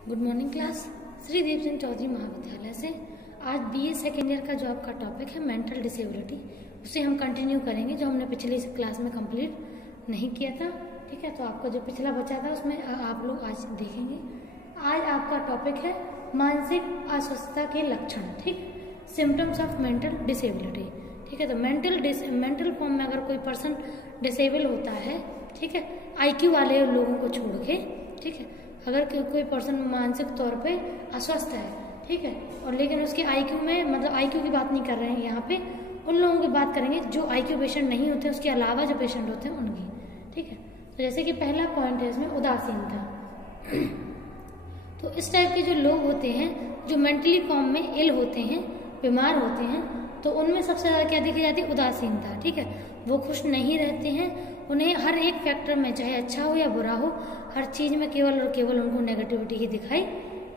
Good morning class. Shri Dev Singh Chaudhary Mahavidyalaya से आज BA second year का जो आपका टॉपिक है मेंटल डिसेबिलिटी, उसे हम कंटिन्यू करेंगे जो हमने पिछली क्लास में कंप्लीट नहीं किया था। ठीक है, तो आपका जो पिछला बचा था उसमें आप लोग आज देखेंगे। आज आपका टॉपिक है मानसिक अस्वस्थता के लक्षण, ठीक, सिम्टम्स ऑफ मेंटल डिसेबिलिटी। ठीक है, तो मेंटल फॉर्म में अगर कोई पर्सन डिसेबल होता है, ठीक है, आईक्यू वाले लोगों को छोड़ के, ठीक है, अगर कोई पर्सन मानसिक तौर पे अस्वस्थ है, ठीक है, और लेकिन उसके आईक्यू में, मतलब आईक्यू की बात नहीं कर रहे हैं यहाँ पे, उन लोगों की बात करेंगे जो आईक्यू पेशेंट नहीं होते, उसके अलावा जो पेशेंट होते हैं उनकी। ठीक है, तो जैसे कि पहला पॉइंट है इसमें उदासीनता। तो इस टाइप के जो लोग होते हैं जो मेंटली फॉर्म में इल होते हैं, बीमार होते हैं, तो उनमें सबसे ज्यादा क्या देखी जाती है? उदासीनता। ठीक है, वो खुश नहीं रहते हैं, उन्हें हर एक फैक्टर में, चाहे अच्छा हो या बुरा हो, हर चीज में केवल और केवल उनको नेगेटिविटी ही दिखाई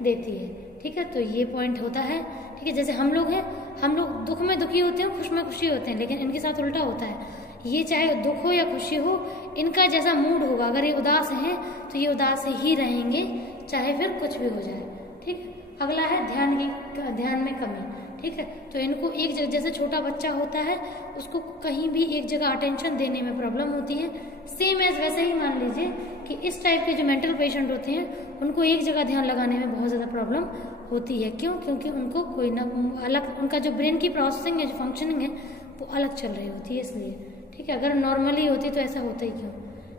देती है। ठीक है, तो ये पॉइंट होता है। ठीक है, जैसे हम लोग हैं, हम लोग दुख में दुखी होते हैं, खुश में खुशी होते हैं, लेकिन इनके साथ उल्टा होता है। ये चाहे दुख हो या खुशी हो, इनका जैसा मूड होगा, अगर ये उदास हैं तो ये उदास ही रहेंगे, चाहे फिर कुछ भी हो जाए। ठीक, अगला है ध्यान में कमी। ठीक है, तो इनको एक जगह, जैसे छोटा बच्चा होता है उसको कहीं भी एक जगह अटेंशन देने में प्रॉब्लम होती है, सेम एज वैसे ही मान लीजिए कि इस टाइप के जो मेंटल पेशेंट होते हैं उनको एक जगह ध्यान लगाने में बहुत ज्यादा प्रॉब्लम होती है। क्यों? क्योंकि उनको कोई ना अलग, उनका जो ब्रेन की प्रोसेसिंग है, जो फंक्शनिंग है, वो अलग चल रही होती है, इसलिए। ठीक है, अगर नॉर्मली होती तो ऐसा होता ही क्यों।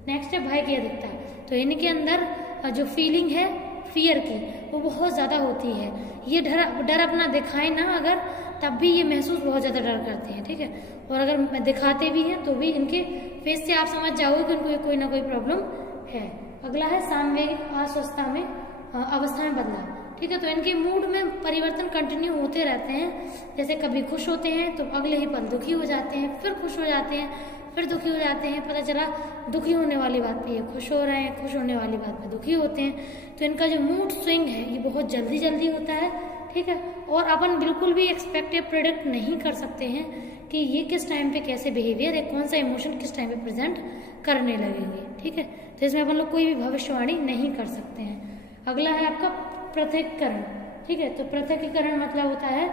नेक्स्ट है भय की अधिकता। तो इनके अंदर जो फीलिंग है फियर की, वो बहुत ज्यादा होती है। ये डर अपना दिखाए ना अगर, तब भी ये महसूस बहुत ज्यादा डर करते हैं। ठीक है, और अगर दिखाते भी हैं तो भी इनके फेस से आप समझ जाओगे कि उनको कोई ना कोई प्रॉब्लम है। अगला है सामवेगिक अस्वस्थता में अवस्था में बदलाव। ठीक है, तो इनके मूड में परिवर्तन कंटिन्यू होते रहते हैं। जैसे कभी खुश होते हैं तो अगले ही पल दुखी हो जाते हैं, फिर खुश हो जाते हैं, फिर दुखी हो जाते हैं। पता चला दुखी होने वाली बात पे ये खुश हो रहे हैं, खुश होने वाली बात पे दुखी होते हैं। तो इनका जो मूड स्विंग है ये बहुत जल्दी जल्दी होता है। ठीक है, और अपन बिल्कुल भी एक्सपेक्ट या प्रेडिक्ट नहीं कर सकते हैं कि ये किस टाइम पे कैसे बिहेवियर है, कौन सा इमोशन किस टाइम पे प्रेजेंट करने लगेंगे। ठीक है, तो इसमें अपन लोग कोई भी भविष्यवाणी नहीं कर सकते हैं। अगला है आपका पृथक्करण। ठीक है, तो पृथक्करण मतलब होता है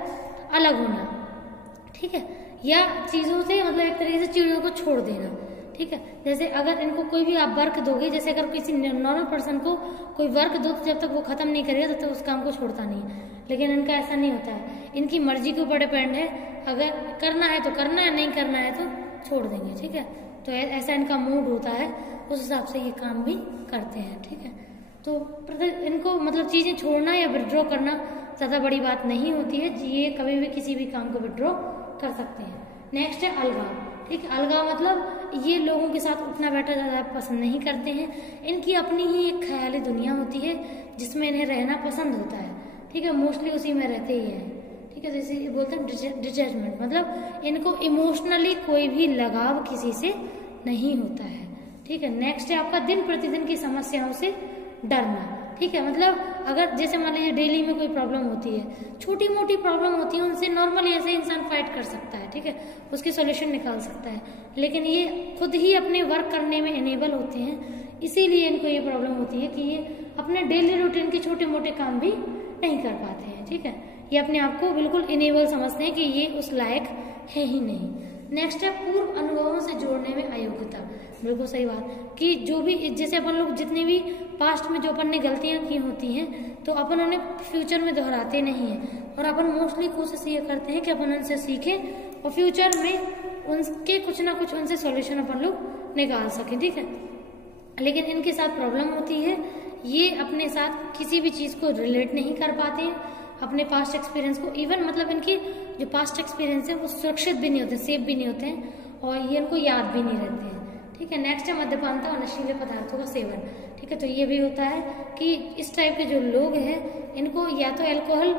अलग होना। ठीक है, या चीजों से, मतलब एक तरीके से चीजों को छोड़ देना। ठीक है, जैसे अगर इनको कोई भी आप वर्क दोगे, जैसे अगर किसी नॉर्मल पर्सन को कोई वर्क दो तो जब तक वो खत्म नहीं करेगा तब तक उस काम को छोड़ता नहीं है, लेकिन इनका ऐसा नहीं होता है। इनकी मर्जी के ऊपर डिपेंड है, अगर करना है तो करना है, नहीं करना है तो छोड़ देंगे। ठीक है, तो ऐसा इनका मूड होता है, उस हिसाब से ये काम भी करते हैं। ठीक है, तो इनको मतलब चीजें छोड़ना या विड्रॉ करना ज्यादा बड़ी बात नहीं होती है, ये कभी भी किसी भी काम को विड्रॉ कर सकते हैं। नेक्स्ट है अलगाव। ठीक है, अलगाव मतलब ये लोगों के साथ उठना बैठा ज्यादा पसंद नहीं करते हैं। इनकी अपनी ही एक ख्याली दुनिया होती है जिसमें इन्हें रहना पसंद होता है। ठीक है, मोस्टली उसी में रहते ही हैं। ठीक है, जैसे बोलते हैं डिटैचमेंट, मतलब इनको इमोशनली कोई भी लगाव किसी से नहीं होता है। ठीक है, नेक्स्ट है आपका दिन प्रतिदिन की समस्याओं से डरना। ठीक है, मतलब अगर जैसे मान लीजिए डेली में कोई प्रॉब्लम होती है, छोटी मोटी प्रॉब्लम होती है, उनसे नॉर्मली ऐसे इंसान फाइट कर सकता है। ठीक है, उसकी सॉल्यूशन निकाल सकता है, लेकिन ये खुद ही अपने वर्क करने में इनेबल होते हैं, इसीलिए इनको ये प्रॉब्लम होती है कि ये अपने डेली रूटीन के छोटे मोटे काम भी नहीं कर पाते हैं। ठीक है, ये अपने आप को बिल्कुल इनेबल समझते हैं कि ये उस लायक है ही नहीं। नेक्स्ट है पूर्व अनुभवों से जोड़ने में अयोग्यता। बिल्कुल सही बात कि जो भी, जैसे अपन लोग जितने भी पास्ट में जो अपन ने गलतियां की होती हैं तो अपन उन्हें फ्यूचर में दोहराते नहीं हैं, और अपन मोस्टली कोशिश ये करते हैं कि अपन उनसे सीखें और फ्यूचर में उनके कुछ ना कुछ उनसे सॉल्यूशन अपन लोग निकाल सकें। ठीक है, लेकिन इनके साथ प्रॉब्लम होती है, ये अपने साथ किसी भी चीज को रिलेट नहीं कर पाते हैं, अपने पास्ट एक्सपीरियंस को, इवन मतलब इनकी जो पास्ट एक्सपीरियंस है वो सुरक्षित भी नहीं होते, सेफ भी नहीं होते हैं, और ये इनको याद भी नहीं रहते हैं। ठीक है, नेक्स्ट है मद्यपानता और नशीले पदार्थों का सेवन। ठीक है, तो ये भी होता है कि इस टाइप के जो लोग हैं इनको या तो अल्कोहल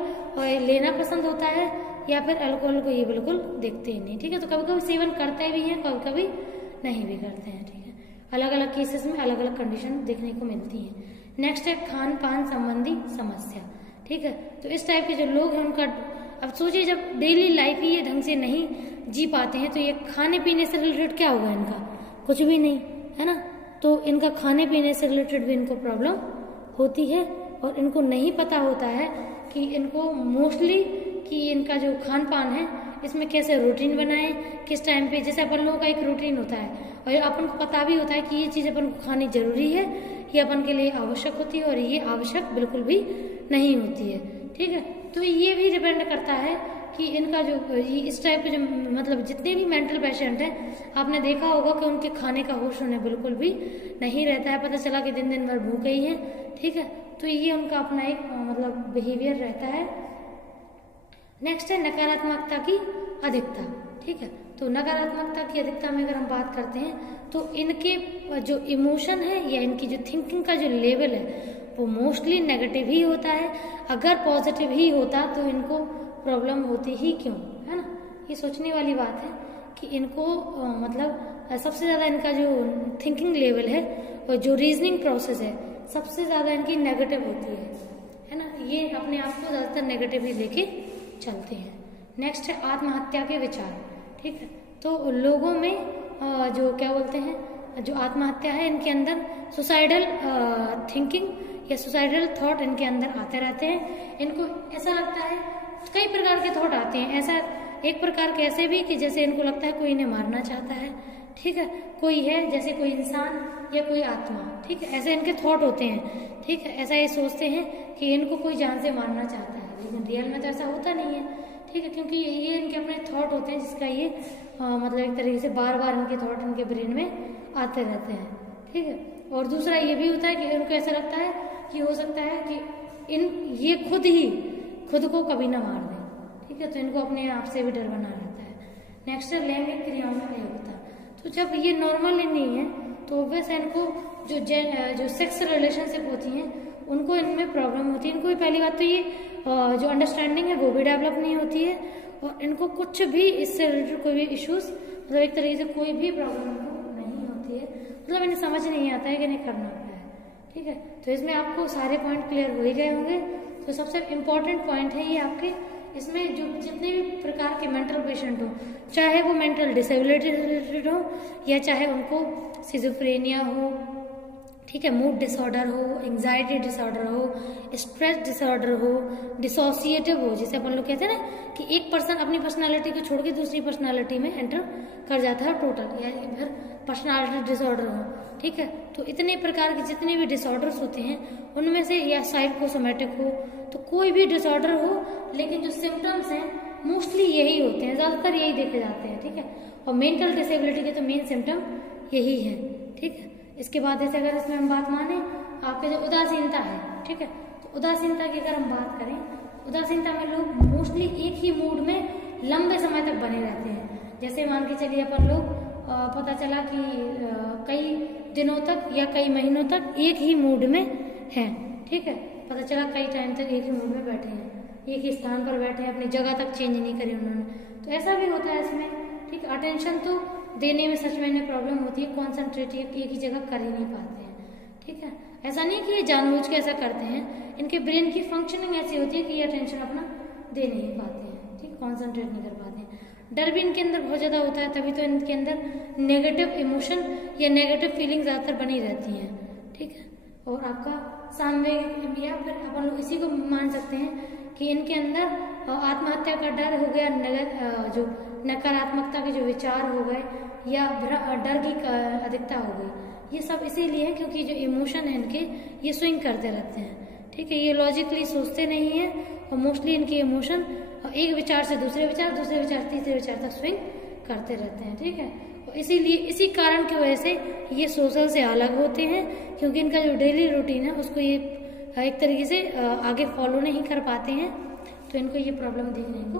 लेना पसंद होता है या फिर अल्कोहल को ये बिल्कुल देखते ही नहीं। ठीक है, तो कभी कभी सेवन करते भी हैं, कभी कभी नहीं भी करते हैं। ठीक है, अलग अलग केसेस में अलग अलग कंडीशन देखने को मिलती है। नेक्स्ट है खान पान संबंधी समस्या। ठीक है, तो इस टाइप के जो लोग हैं उनका, अब सोचिए जब डेली लाइफ ही ये ढंग से नहीं जी पाते हैं तो ये खाने पीने से रिलेटेड क्या होगा इनका? कुछ भी नहीं, है ना। तो इनका खाने पीने से रिलेटेड भी इनको प्रॉब्लम होती है, और इनको नहीं पता होता है कि इनको मोस्टली कि इनका जो खान पान है इसमें कैसे रूटीन बनाएं, किस टाइम पे, जैसे अपन लोगों का एक रूटीन होता है और अपन को पता भी होता है कि ये चीज़ अपन को खानी जरूरी है, ये अपन के लिए आवश्यक होती है और ये आवश्यक बिल्कुल भी नहीं होती है। ठीक है, तो ये भी डिपेंड करता है कि इनका जो इस टाइप के जो मतलब जितने भी मेंटल पेशेंट हैं, आपने देखा होगा कि उनके खाने का होश उन्हें बिल्कुल भी नहीं रहता है, पता चला कि दिन दिन भर भूखे ही हैं। ठीक है, तो ये उनका अपना एक मतलब बिहेवियर रहता है। नेक्स्ट है नकारात्मकता की अधिकता। ठीक है, तो नकारात्मकता की अधिकता में अगर हम बात करते हैं तो इनके जो इमोशन है या इनकी जो थिंकिंग का जो लेवल है वो मोस्टली नेगेटिव ही होता है। अगर पॉजिटिव ही होता तो इनको प्रॉब्लम होती ही क्यों, है ना। ये सोचने वाली बात है कि इनको मतलब सबसे ज़्यादा इनका जो थिंकिंग लेवल है और जो रीजनिंग प्रोसेस है सबसे ज़्यादा इनकी नेगेटिव होती है ना। ये अपने आप को ज़्यादातर नेगेटिव ही लेके चलते हैं। नेक्स्ट है आत्महत्या के विचार। ठीक है, तो लोगों में जो क्या बोलते हैं जो आत्महत्या है इनके अंदर सुसाइडल थिंकिंग या सुसाइडल थॉट इनके अंदर आते रहते हैं। इनको ऐसा लगता है कई प्रकार के थॉट आते हैं, ऐसा एक प्रकार के ऐसे भी कि जैसे इनको लगता है कोई इन्हें मारना चाहता है। ठीक है, कोई है जैसे कोई इंसान या कोई आत्मा। ठीक है, ऐसे इनके थॉट होते हैं। ठीक है, ऐसा ये सोचते हैं कि इनको कोई जान से मारना चाहता है, लेकिन रियल में तो ऐसा होता नहीं है। ठीक है, क्योंकि ये इनके अपने थॉट होते हैं जिसका ये मतलब एक तरीके से बार बार इनके थॉट इनके ब्रेन में आते रहते हैं। ठीक है, और दूसरा ये भी होता है कि इनको ऐसा लगता है कि हो सकता है कि ये खुद को कभी ना मार दें। ठीक है, तो इनको अपने आप से भी डर बना रहता है। नेक्स्ट है लैंगिक क्रियाओं में अयोग्यता। तो जब ये नॉर्मल नहीं है तो ऑब्वियस इनको जो सेक्स रिलेशनशिप होती हैं उनको इनमें प्रॉब्लम होती है। इनको पहली बात तो ये जो अंडरस्टैंडिंग है वो भी डेवलप नहीं होती है और इनको कुछ भी इससे रिलेटेड कोई भी इश्यूज मतलब एक तरीके से कोई भी प्रॉब्लम इनको नहीं होती है। मतलब इन्हें समझ नहीं आता है कि नहीं करना क्या है। ठीक है, तो इसमें आपको सारे पॉइंट क्लियर हो ही गए होंगे। तो सबसे इम्पोर्टेंट पॉइंट है ये आपके इसमें जो जितने भी प्रकार के मेंटल पेशेंट हो, चाहे वो मेंटल डिसेबिलिटी रिलेटेड हो या चाहे उनको सिजोफ्रेनिया हो, ठीक है, मूड डिसऑर्डर हो, एंजाइटी डिसऑर्डर हो, स्ट्रेस डिसऑर्डर हो, डिसोसिएटिव हो, जिसे अपन लोग कहते हैं ना कि एक पर्सन अपनी पर्सनालिटी को छोड़ के दूसरी पर्सनालिटी में एंटर कर जाता है टोटल, या फिर पर्सनालिटी डिसऑर्डर हो। ठीक है, तो इतने प्रकार के जितने भी डिसऑर्डर्स होते हैं उनमें से या साइकोसोमैटिक हो तो कोई भी डिसऑर्डर हो, लेकिन जो सिम्टम्स हैं मोस्टली यही होते हैं, ज्यादातर यही देखे जाते हैं। ठीक है, और मेंटल डिसेबिलिटी के तो मेन सिम्टम यही है। ठीक है, इसके बाद जैसे अगर इसमें हम बात माने आपके जो उदासीनता है, ठीक है, तो उदासीनता की अगर हम बात करें, उदासीनता में लोग मोस्टली एक ही मूड में लंबे समय तक बने रहते हैं। जैसे मान के चलिए अपन लोग पता चला कि कई दिनों तक या कई महीनों तक एक ही मूड में हैं। ठीक है, पता चला कई टाइम तक एक ही मूड में बैठे हैं, एक ही स्थान पर बैठे हैं, अपनी जगह तक चेंज नहीं करी उन्होंने, तो ऐसा भी होता है इसमें। ठीक है, अटेंशन तो देने में सच में इन्हें प्रॉब्लम होती है, कॉन्सेंट्रेट एक ही जगह कर ही नहीं पाते हैं। ठीक है, ऐसा नहीं कि ये जानबूझ के ऐसा करते हैं, इनके ब्रेन की फंक्शनिंग ऐसी होती है कि ये अटेंशन अपना दे नहीं पाते हैं। ठीक है, कॉन्सेंट्रेट नहीं कर पाते हैं। डर भी इनके अंदर बहुत ज्यादा होता है, तभी तो इनके अंदर नेगेटिव इमोशन या नेगेटिव फीलिंग ज्यादातर बनी रहती हैं। ठीक है, और आपका सामवेग या फिर अपन लोग इसी को मान सकते हैं कि इनके अंदर आत्महत्या का डर हो गया, जो नकारात्मकता के जो विचार हो गए या डर की अधिकता हो गई, ये सब इसीलिए है क्योंकि जो इमोशन है इनके ये स्विंग करते रहते हैं। ठीक है, ये लॉजिकली सोचते नहीं है और मोस्टली इनके इमोशन एक विचार से दूसरे विचार, दूसरे विचार तीसरे विचार तक स्विंग करते रहते हैं। ठीक है, और इसीलिए इसी कारण की वजह से ये सोशल से अलग होते हैं, क्योंकि इनका जो डेली रूटीन है उसको ये एक तरीके से आगे फॉलो नहीं कर पाते हैं, तो इनको ये प्रॉब्लम देखने को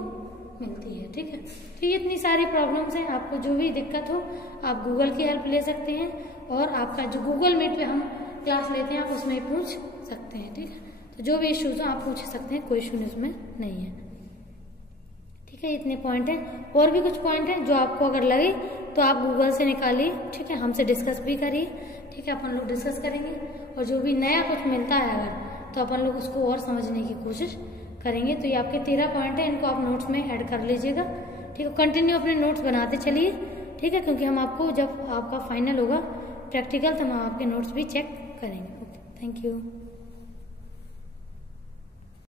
मिलती है। ठीक है, तो ये इतनी सारी प्रॉब्लम्स हैं। आपको जो भी दिक्कत हो आप गूगल की हेल्प ले सकते हैं, और आपका जो गूगल मीट पे हम क्लास लेते हैं आप उसमें पूछ सकते हैं। ठीक है, तो जो भी इश्यूज हो आप पूछ सकते हैं, कोई इशू उसमें नहीं है। ठीक है, इतने पॉइंट हैं, और भी कुछ पॉइंट हैं जो आपको अगर लगे तो आप गूगल से निकालिए। ठीक है, हमसे डिस्कस भी करिए। ठीक है, अपन लोग डिस्कस करेंगे, और जो भी नया कुछ मिलता है अगर तो अपन लोग उसको और समझने की कोशिश करेंगे। तो ये आपके 13 पॉइंट है, इनको आप नोट्स में ऐड कर लीजिएगा। ठीक है, कंटिन्यू अपने नोट्स बनाते चलिए। ठीक है, क्योंकि हम आपको जब आपका फाइनल होगा प्रैक्टिकल तो हम आपके नोट्स भी चेक करेंगे। Okay, thank you.